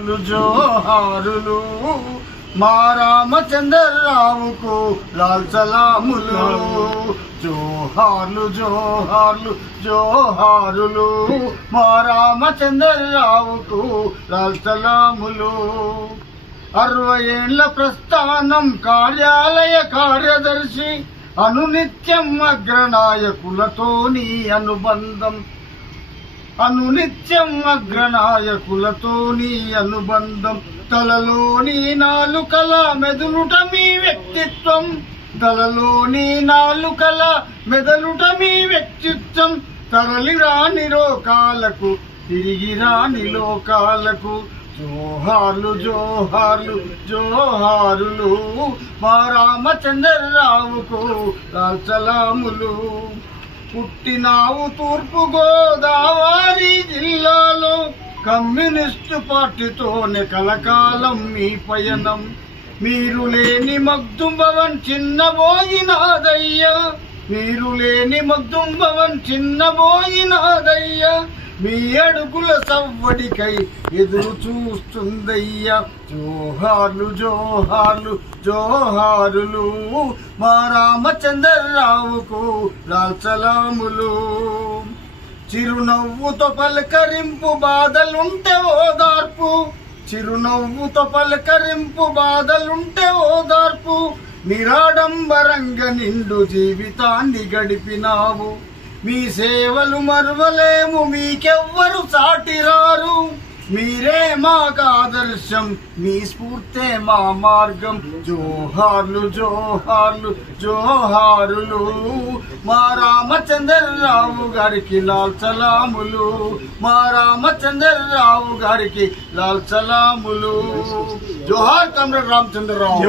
జోహారులు మా రామచంద్రరావుకు లాల్ సలాములు. జోహార్లు జోహార్లు జోహారులు మా రామచంద్రరావుకు లాల్ సలాములు. 60 ఏళ్ల ప్రస్థానం కార్యాలయ కార్యదర్శి అనునిత్యం అగ్రనాయకులతోని అనుబంధం. అనునిత్యం అగ్రనాయకులతోని అనుబంధం. తలలోని నాలుకల మెదులుట మీ వ్యక్తిత్వం. తలలోని నాలుకల మెదలుట మీ వ్యక్తిత్వం. తరలి రాని లోకాలకు తిరిగి రాని లోకాలకు. జోహార్లు జోహార్లు జోహారులు మా రామచంద్రరావుకు లాల్ సలాములు. పుట్టినావు తూర్పు గోదావరి జిల్లాలో. కమ్యూనిస్టు పార్టీతోనే కలకాలం మీ పయనం. మీరు లేని మగ్దుం భవన్ చిన్నబోయినాదయ్యా. మీరు లేని మగ్దుం భవన్ చిన్నబోయినాదయ్యా. మీ అడుగుల సవ్వడికై ఎదురు చూస్తుందయ్యా. జోహార్లు జోహార్లు జోహారులు మా రామచంద్రరావుకు లాల్ సలాములు. చిరునవ్వుతో పలకరింపు బాధలుంటే ఓదార్పు. చిరునవ్వుతో పలకరింపు బాధలుంటే ఓదార్పు. నిరాడంబరంగా నిండు జీవితాన్ని గడిపినావు. మీ సేవలు మరువలేము, మీకెవ్వరు సాటిరారు. మీరే మాకు ఆదర్శం, మీ స్ఫూర్తే మా మార్గం. జోహార్లు జోహార్లు జోహారులు మా రామచంద్రరావు గారికి లాల్ సలాములు. మా రామచంద్రరావు గారికి లాల్ సలాములు. జోహార్ కమ్రేడ్ రామచంద్రరావు.